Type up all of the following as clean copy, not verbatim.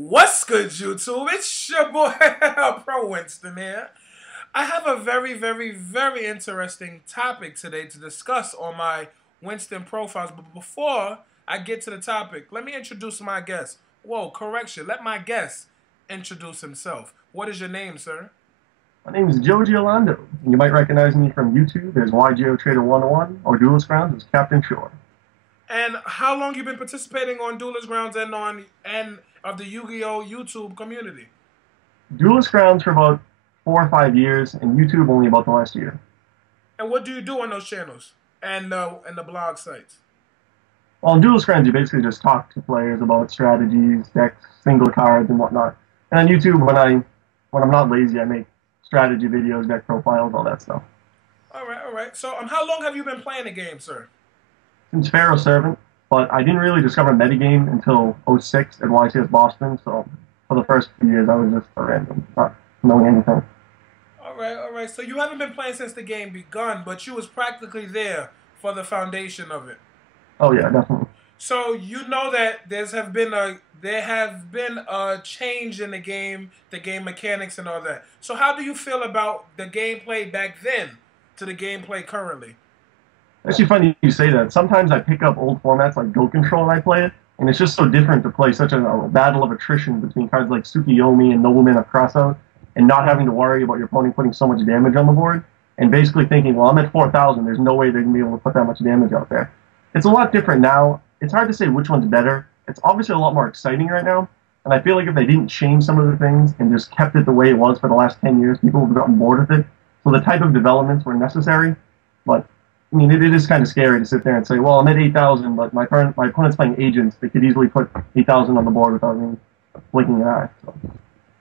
What's good, YouTube? It's your boy, Pro Winston here. I have a very interesting topic today to discuss on my Winston profiles. But before I get to the topic, let me introduce my guest. Whoa, correction. Let my guest introduce himself. What is your name, sir? My name is Giorlando. You might recognize me from YouTube as YGO Trader 101 or Duelist Grounds as Captain Shore. And how long you been participating on Duelist Grounds and of the Yu-Gi-Oh YouTube community? Duelist Grounds for about 4 or 5 years, and YouTube only about the last year. And what do you do on those channels and the blog sites? Well, on Duelist Grounds, you basically just talk to players about strategies, decks, single cards, and whatnot. And on YouTube, when I'm not lazy, I make strategy videos, deck profiles, all that stuff. All right, all right. So, how long have you been playing the game, sir? Since Pharaoh Servant, but I didn't really discover metagame until '06 at YCS Boston, so for the first few years I was just a random, not knowing anything. All right, all right. So you haven't been playing since the game begun, but you was practically there for the foundation of it. Oh yeah, definitely. So you know that there have been a change in the game mechanics and all that. So how do you feel about the gameplay back then to the gameplay currently? Actually, funny you say that. Sometimes I pick up old formats like Go Control and I play it, and it's just so different to play such a battle of attrition between cards like Tsukiyomi and Nobleman of Crossout, and not having to worry about your opponent putting so much damage on the board, and basically thinking, well, I'm at 4,000, there's no way they're going to be able to put that much damage out there. It's a lot different now. It's hard to say which one's better. It's obviously a lot more exciting right now, and I feel like if they didn't change some of the things and just kept it the way it was for the last 10 years, people would have gotten bored with it. So the type of developments were necessary, but I mean, it is kind of scary to sit there and say, well, I'm at 8,000, but my opponent's playing agents. They could easily put 8,000 on the board without me blinking an eye. So.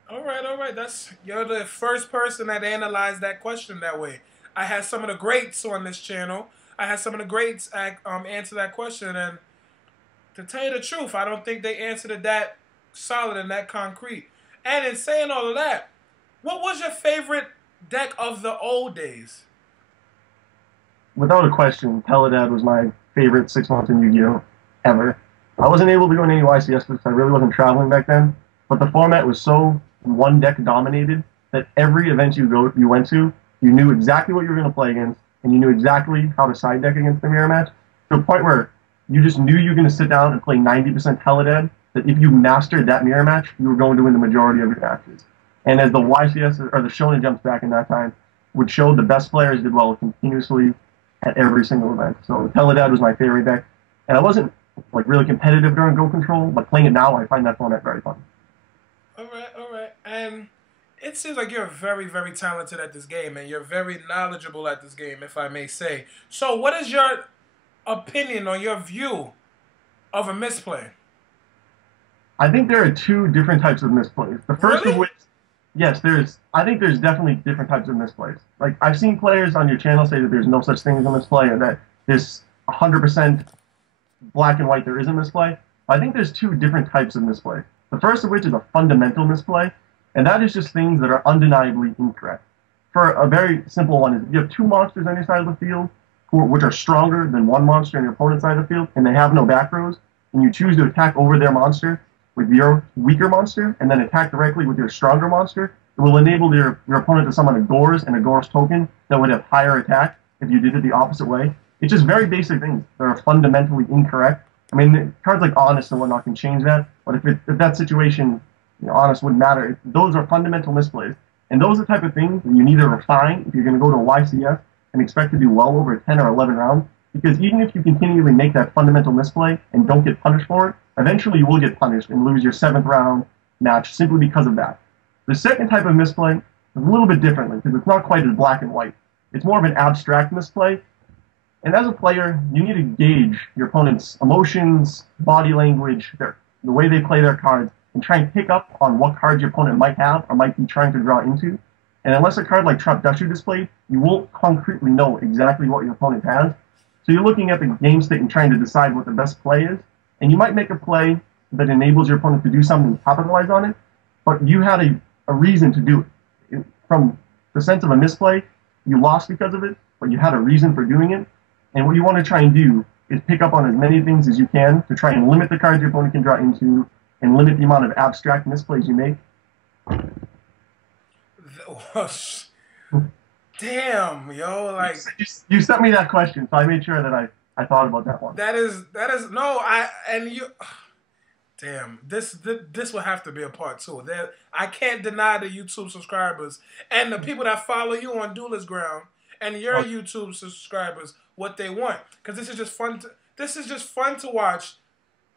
All right, all right. You're the first person that analyzed that question that way. I had some of the greats on this channel. I had some of the greats answer that question, and to tell you the truth, I don't think they answered it that solid and that concrete. And in saying all of that, what was your favorite deck of the old days? Without a question, Teledad was my favorite 6 months in Yu-Gi-Oh! Ever. I wasn't able to go in any YCS because I really wasn't traveling back then, but the format was so one deck dominated that every event you went to, you knew exactly what you were going to play against, and you knew exactly how to side deck against the mirror match, to a point where you just knew you were going to sit down and play 90% Teledad, that if you mastered that mirror match, you were going to win the majority of your matches. And as the YCS, or the Shonen Jumps back in that time, would show the best players did well continuously at every single event. So Teledad was my favorite deck, and I wasn't like really competitive during Go Control, but playing it now, I find that format very fun. All right, all right. And it seems like you're very talented at this game, and you're very knowledgeable at this game, if I may say. So what is your opinion or your view of a misplay? I think there are two different types of misplays. The first Really? of which, yes, I think there's definitely different types of misplays. Like, I've seen players on your channel say that there's no such thing as a misplay, or that there's 100% black and white there is a misplay. I think there's two different types of misplay. The first of which is a fundamental misplay, and that is just things that are undeniably incorrect. For a very simple one is if you have two monsters on your side of the field, which are stronger than one monster on your opponent's side of the field, and they have no back rows, and you choose to attack over their monster with your weaker monster, and then attack directly with your stronger monster, it will enable your opponent to summon a Gores and a Gores token that would have higher attack if you did it the opposite way. It's just very basic things that are fundamentally incorrect. I mean, cards like Honest and whatnot can change that, but if that situation, Honest wouldn't matter. Those are fundamental misplays. And those are the type of things that you need to refine if you're going to go to a YCS and expect to do well over 10 or 11 rounds, because even if you continually make that fundamental misplay and don't get punished for it, eventually you will get punished and lose your 7th round match simply because of that. The second type of misplay is a little bit differently, because it's not quite as black and white. It's more of an abstract misplay. And as a player, you need to gauge your opponent's emotions, body language, the way they play their cards, and try and pick up on what cards your opponent might have or might be trying to draw into. And unless a card like Trap Dushu displayed, you won't concretely know exactly what your opponent has. So you're looking at the game state and trying to decide what the best play is. And you might make a play that enables your opponent to do something and capitalize on it, but you had a reason to do it. From the sense of a misplay, you lost because of it, but you had a reason for doing it. And what you want to try and do is pick up on as many things as you can to try and limit the cards your opponent can draw into, and limit the amount of abstract misplays you make? Damn, yo, like You sent me that question, so I made sure that I thought about that one. that is no, I and you. Damn, this will have to be a part two. There, I can't deny the YouTube subscribers and the people that follow you on Duelist Ground and your Oh, YouTube subscribers what they want, because this is just fun. This is just fun to watch,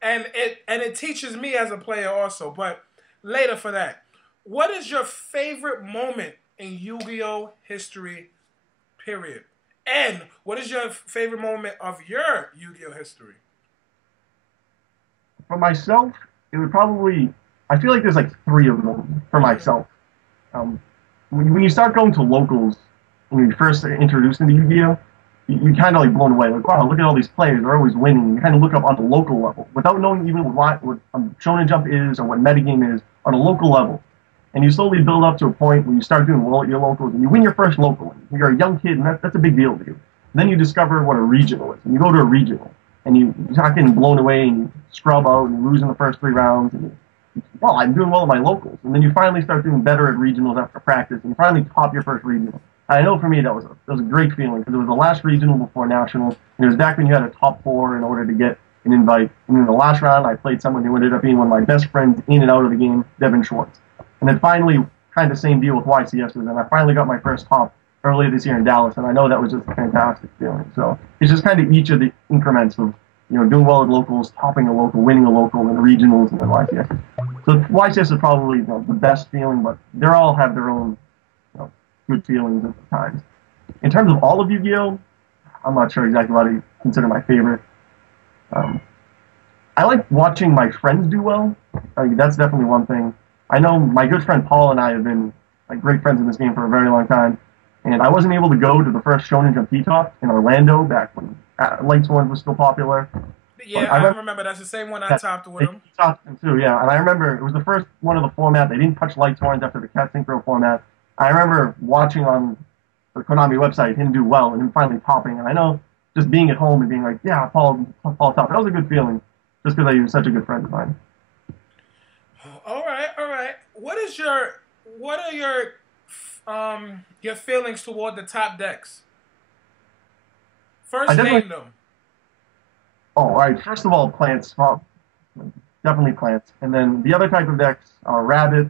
and it teaches me as a player also. But later for that, what is your favorite moment in Yu-Gi-Oh history? Period. And what is your favorite moment of your Yu-Gi-Oh history? for myself, it would probably. I feel like there's like three of them for myself. Um, when you start going to locals, when you first introduced into Yu-Gi-Oh, you kind of like blown away. Like, wow, look at all these players; they're always winning. You kind of look up on the local level without knowing even what Shonen Jump is or what metagame is on a local level. And you slowly build up to a point where you start doing well at your locals, and you win your first local. And you're a young kid, and that's a big deal to you. And then you discover what a regional is, and you go to a regional, and you're not getting blown away, and you scrub out, and you lose in the first three rounds, and well, I'm doing well at my locals. And then you finally start doing better at regionals after practice, and you finally top your first regional. I know for me that was a great feeling, because it was the last regional before national, and it was back when you had a top four in order to get an invite. And in the last round, I played someone who ended up being one of my best friends in and out of the game, Devin Schwartz. And then finally, kind of same deal with YCSs, and I finally got my first top earlier this year in Dallas, and I know that was just a fantastic feeling. So it's just kind of each of the increments of, doing well at locals, topping a local, winning a local, and the regionals, and then YCS. So YCS is probably the best feeling, but they all have their own good feelings at the times. In terms of all of Yu-Gi-Oh, I'm not sure exactly what I consider my favorite. I like watching my friends do well. That's definitely one thing. I know my good friend Paul and I have been like great friends in this game for a very long time, and I wasn't able to go to the first Shonen Jump T-Top in Orlando back when Lights Orange was still popular. Yeah, I remember that's the same one I topped with him. Topped him too, yeah. And I remember it was the first one of the format. They didn't touch Lights Orange after the Cat Synchro format. I remember watching on the Konami website him do well and him finally topping. And I know just being at home and being like, yeah, Paul top. That was a good feeling, just because he was such a good friend of mine. All right. What are your feelings toward the top decks? First, name them. Oh, all right. First of all, plants. Well, definitely plants. And then the other type of decks are Rabbit,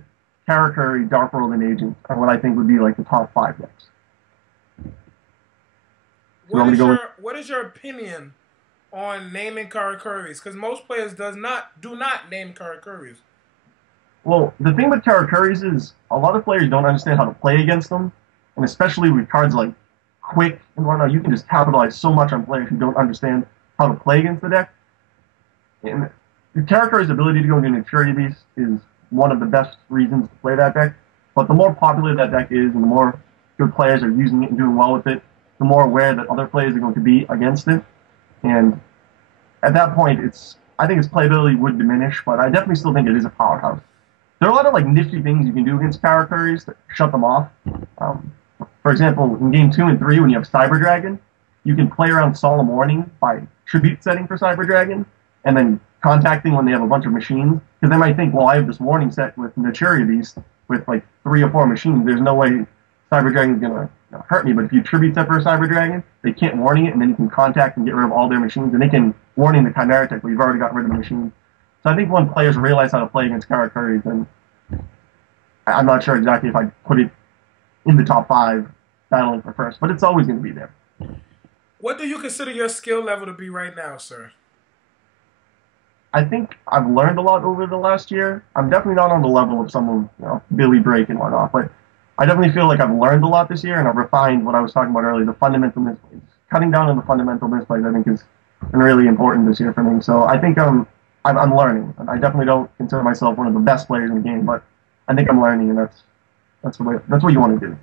Karakuri, Dark World, and Agent are what I think would be like the top 5 decks. What is your opinion on naming Karakuris? Because most players do not name Karakuris. Well, the thing with Karakuris is a lot of players don't understand how to play against them, and especially with cards like Quick and whatnot, you can just capitalize so much on players who don't understand how to play against the deck. And the Karakuri's ability to go into Maturity Beast is one of the best reasons to play that deck. But the more popular that deck is, and the more good players are using it and doing well with it, the more aware that other players are going to be against it. And at that point, I think its playability would diminish, but I definitely still think it is a powerhouse. There are a lot of like nifty things you can do against Karakuris to shut them off. For example, in game 2 and 3, when you have Cyber Dragon, you can play around Solemn Warning by tribute setting for Cyber Dragon, and then contacting when they have a bunch of machines, because they might think, well, I have this warning set with Maturity Beast with like 3 or 4 machines. There's no way Cyber Dragon's gonna hurt me. But if you tribute set for a Cyber Dragon, they can't warning it, and then you can contact and get rid of all their machines, and they can warning the Chimera Tech, but you've already got rid of the machines. So I think when players realize how to play against Karakuris, then I'm not sure exactly if I'd put it in the top 5 battling for first, but it's always going to be there. What do you consider your skill level to be right now, sir? I think I've learned a lot over the last year. I'm definitely not on the level of someone, Billy Drake and whatnot, but I definitely feel like I've learned a lot this year, and I've refined what I was talking about earlier, the fundamental misplays. Cutting down on the fundamental misplays, I think, has been really important this year for me. So I think I'm learning. I definitely don't consider myself one of the best players in the game, but I think I'm learning, and that's what you want to do.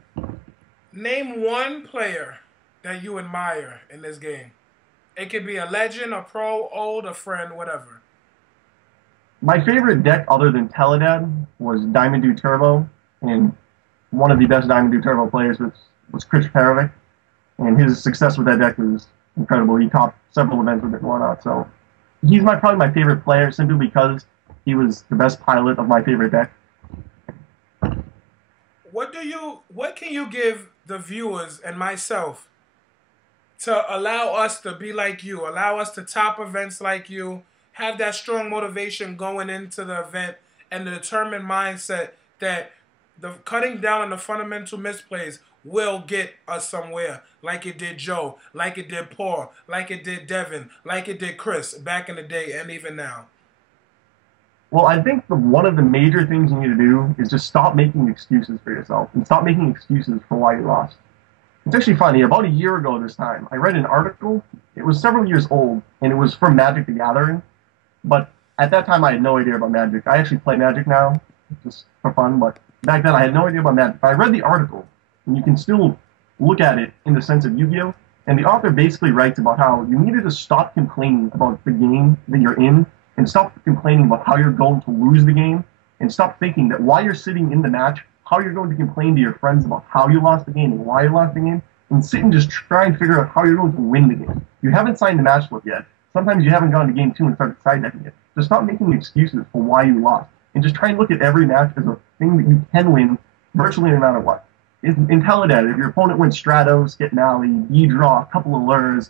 Name one player that you admire in this game. It could be a legend, a pro, old, a friend, whatever. My favorite deck, other than Teledad, was Diamond Dew Turbo, and one of the best Diamond Dew Turbo players was Chris Perovic, and his success with that deck was incredible. He topped several events with it and whatnot, so he's probably my favorite player simply because he was the best pilot of my favorite deck. What can you give the viewers and myself to allow us to be like you, allow us to top events like you, have that strong motivation going into the event, and the determined mindset that the cutting down on the fundamental misplays will get us somewhere, like it did Joe, like it did Paul, like it did Devin, like it did Chris back in the day, and even now. Well, I think one of the major things you need to do is just stop making excuses for yourself and stop making excuses for why you lost. It's actually funny. About a year ago this time, I read an article. It was several years old, and it was from Magic the Gathering. But at that time, I had no idea about Magic. I actually play Magic now, just for fun. But back then, I had no idea about Magic. But I read the article, and you can still look at it in the sense of Yu-Gi-Oh! And the author basically writes about how you needed to stop complaining about the game that you're in and stop complaining about how you're going to lose the game and stop thinking that while you're sitting in the match, how you're going to complain to your friends about how you lost the game and why you lost the game, and sit and just try and figure out how you're going to win the game. You haven't signed the match book yet. Sometimes you haven't gone to game 2 and started side decking it. Just stop making excuses for why you lost, and just try and look at every match as a thing that you can win virtually no matter what. In Teledad, if your opponent wins Stratos, get Mally, you draw a couple of lures,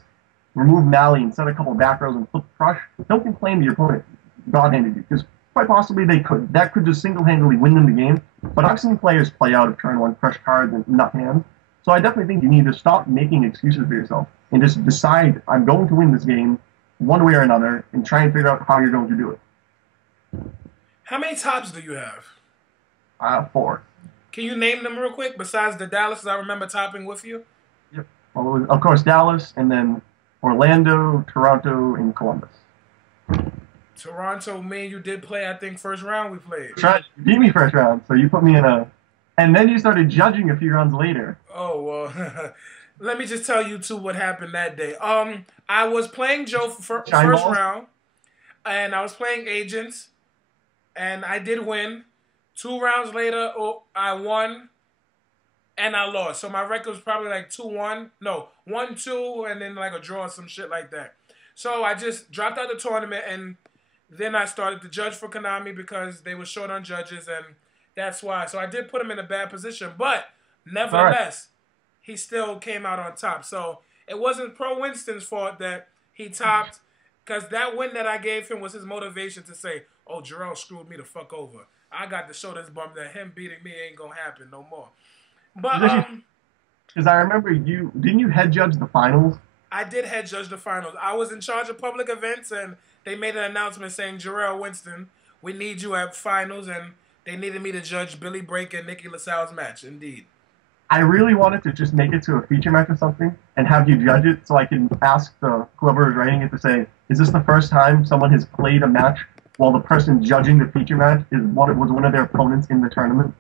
remove Mally and set a couple of back rows and flip Crush, don't complain to your opponent God-handed you, because quite possibly they could. That could just single-handedly win them the game, but I've seen players play out of turn 1 Crush cards and nut hands, so I definitely think you need to stop making excuses for yourself and just decide, I'm going to win this game one way or another, and try and figure out how you're going to do it. How many tops do you have? 4. Can you name them real quick, besides the Dallas I remember topping with you? Yep. Well, it was, of course, Dallas, and then Orlando, Toronto, and Columbus. Toronto, me and you did play, I think, first round we played. You beat me first round, so you put me in a... And then you started judging a few rounds later. Oh, well, let me just tell you, too, what happened that day. I was playing Joe for first round, and I was playing Agents, and I did win. 2 rounds later, I won, and I lost. So my record was probably like 2-1. No, 1-2, and then like a draw or some shit like that. So I just dropped out the tournament, and then I started to judge for Konami because they were short on judges, and that's why. So I did put him in a bad position, but nevertheless, he still came out on top. So it wasn't Pro Winston's fault that he topped, because that win that I gave him was his motivation to say, oh, Jarrell screwed me the fuck over. I got to show this bum that him beating me ain't going to happen no more. But, because I remember didn't you head judge the finals? I did head judge the finals. I was in charge of public events, and they made an announcement saying, Jarrell Winston, we need you at finals, and they needed me to judge Billy Brake and Nikki LaSalle's match, indeed. I really wanted to just make it to a feature match or something and have you judge it so I can ask whoever is writing it to say, is this the first time someone has played a match while the person judging the feature match was one of their opponents in the tournament?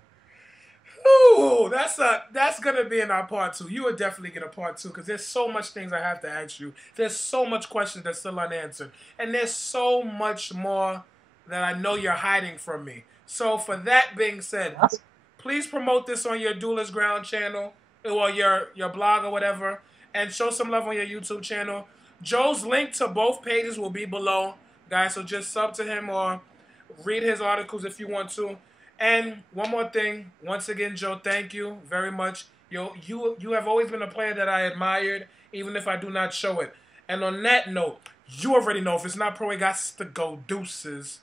Ooh, that's gonna be in our part 2. You would definitely get a part 2 because there's so much things I have to ask you. There's so much questions that's still unanswered, and there's so much more that I know you're hiding from me. So for that being said, please promote this on your Duelist Ground channel or your blog or whatever, and show some love on your YouTube channel. Joe's link to both pages will be below, guys. So just sub to him or read his articles if you want to. And one more thing, once again, Joe, thank you very much. You have always been a player that I admired, even if I do not show it. And on that note, you already know if it's not pro, it got to go. Deuces.